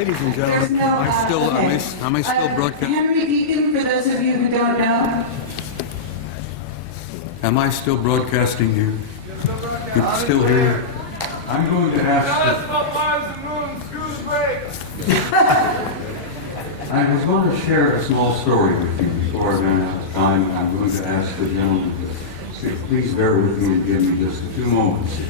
Ladies and gentlemen, am I still broadcasting? Henry Deacon, for those of you who don't know. Am I still broadcasting you? It's still here? I'm going to ask. I was going to share a small story with you before I ran out of time. I'm going to ask the gentleman to please bear with me and give me just a few moments.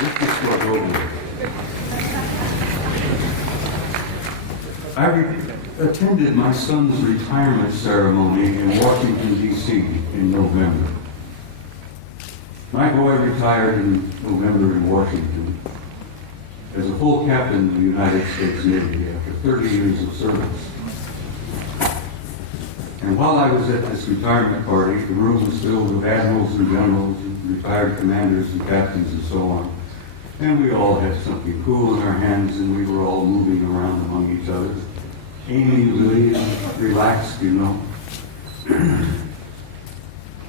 This is what over. I attended my son's retirement ceremony in Washington, D.C. in November. My boy retired in November in Washington as a full captain of the United States Navy after 30 years of service. And while I was at this retirement party, the room was filled with admirals and generals, and retired commanders and captains and so on. And we all had something cool in our hands, and we were all moving around among each other, amiably and relaxed, you know.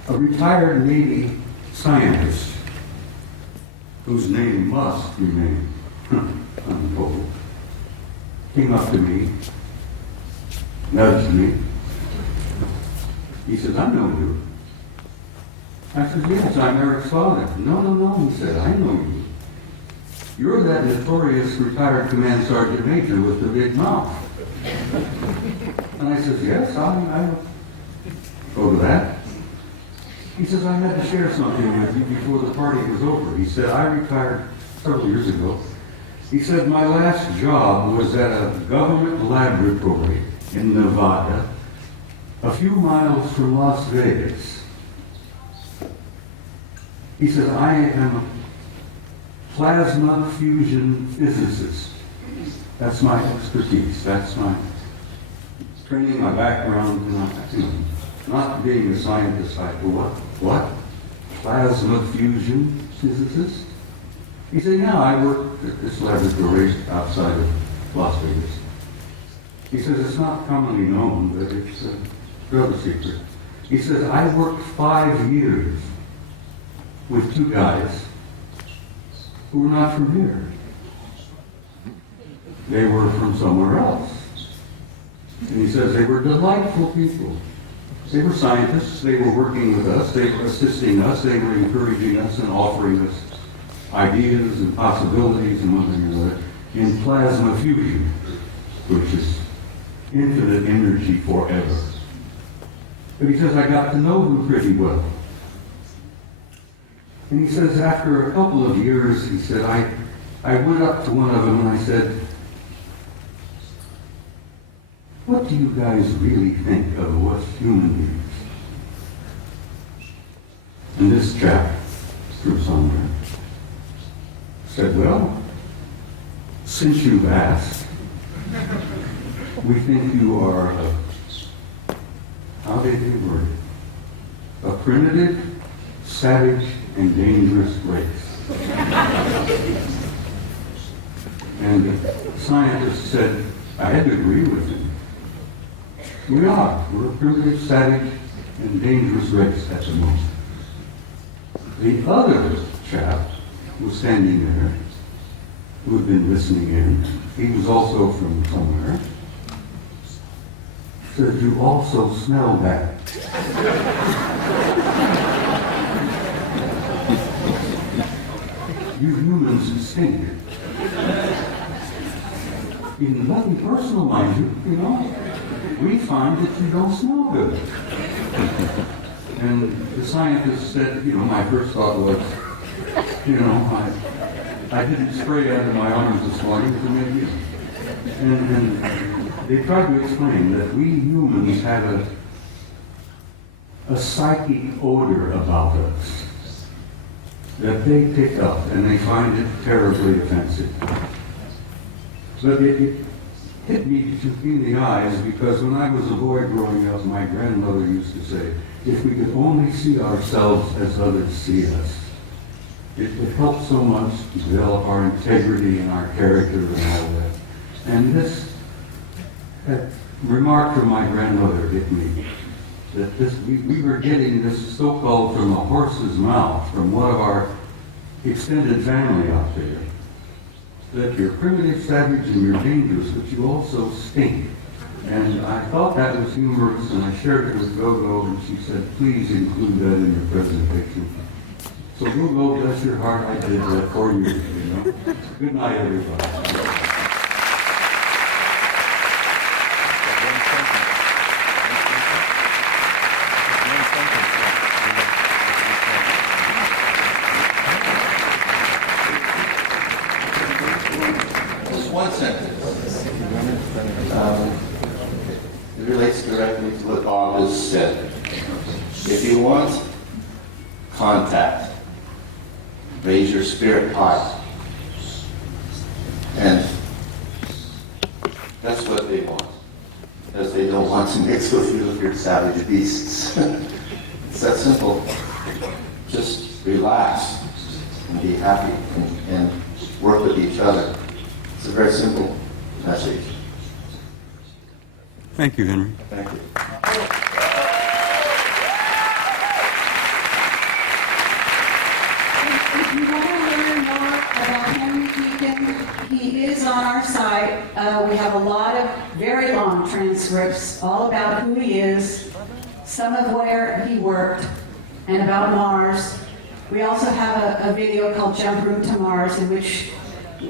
A retired Navy scientist, whose name must remain untold, came up to me, nudged me. He said, "I know you." I said, "Yes, I'm Eric's father." No, he said, "I know you. You're that notorious retired command sergeant major with the big mouth." And I said, "Yes, I go to that." He says, "I had to share something with you before the party was over." He said, "I retired several years ago." He said, "My last job was at a government laboratory in Nevada, a few miles from Las Vegas." He said, "I am a plasma fusion physicist. That's my expertise. That's my training, my background, not being a scientist. I go, what? Plasma fusion physicist?" He said, "Yeah, I work at this laboratory outside of Las Vegas." He says, "It's not commonly known, but it's a real secret." He says, "I worked 5 years with two guys who were not from here. They were from somewhere else." And he says, "They were delightful people. They were scientists. They were working with us. They were assisting us. They were encouraging us and offering us ideas and possibilities and one thing or another in plasma fusion, which is infinite energy forever." But he says, "I got to know them pretty well." And he says, after a couple of years, he said, I went up to one of them and I said, "What do you guys really think of us human beings?" And this chap, through somewhere, said, "Well, since you've asked, we think you are how did he word it? A primitive, savage, and dangerous race." And the scientist said, I had to agree with him. We are. We're a primitive, savage, and dangerous race at the moment. The other chap was standing there, who had been listening in. He was also from somewhere. Said, "You also smell bad." You humans stink. In nothing personal, mind you, we find that you don't smell good. And the scientist said, my first thought was, I didn't spray out of my arms this morning, so maybe. And they tried to explain that we humans have a psychic odor about us that they pick up and they find it terribly offensive. But it hit me in the eyes because when I was a boy growing up, my grandmother used to say, if we could only see ourselves as others see us, it would help so much to develop our integrity and our character and all that. And that remark from my grandmother hit me that we were getting this so-called from a horse's mouth, from one of our extended family out there, that you're primitive, savage, and you're dangerous, but you also stink. And I thought that was humorous, and I shared it with Gogo, and she said, please include that in your presentation. So Gogo, bless your heart, I did that for you, you know. Good night, everybody. Just one sentence. It relates directly to what Bob has said. If you want contact, raise your spirit high. And that's what they want. Because they don't want to mix with you if you're savage beasts. It's that simple. Just relax and be happy and work with each other. It's a very simple message. Thank you, Henry. Thank you. If you want to learn more about Henry Deacon, he is on our site. We have a lot of very long transcripts all about who he is, some of where he worked, and about Mars. We also have a video called Jump Room to Mars, in which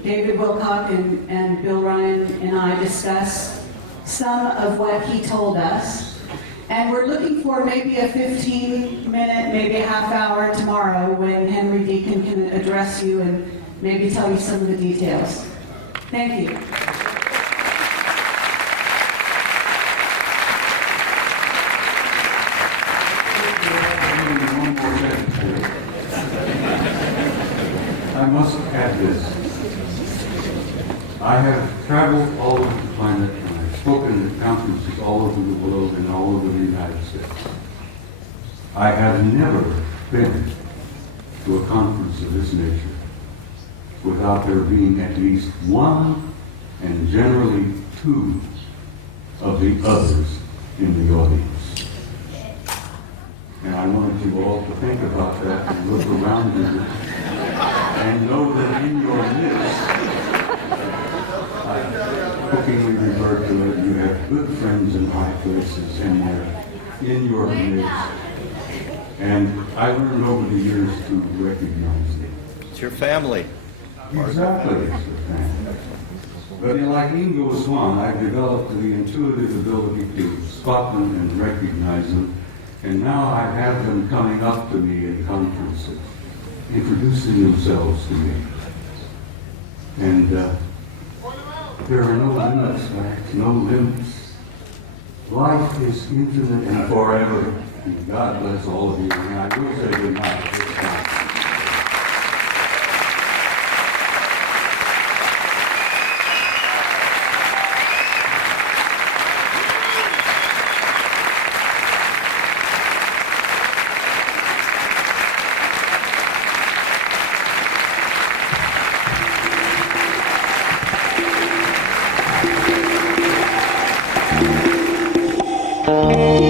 David Wilcock and Bill Ryan and I discuss some of what he told us. And we're looking for maybe a 15-minute, maybe a half hour tomorrow when Henry Deacon can address you and maybe tell you some of the details. Thank you. I must add this. I have traveled all over the planet and I've spoken at conferences all over the world and all over the United States. I have never been to a conference of this nature without there being at least one and generally two of the others in the audience. And I wanted you all to think about that and look around you and know that in your midst, I jokingly refer to it, you have good friends in high places and they're in your midst. And I learned over the years to recognize them. It's your family. Exactly, it's your family. But like Ingo Swan, I've developed the intuitive ability to spot them and recognize them. And now I have them coming up to me in conferences, introducing themselves to me. And there are no limits, right? No limits. Life is infinite and forever. And God bless all of you. And I will say good night at this time. Thank you.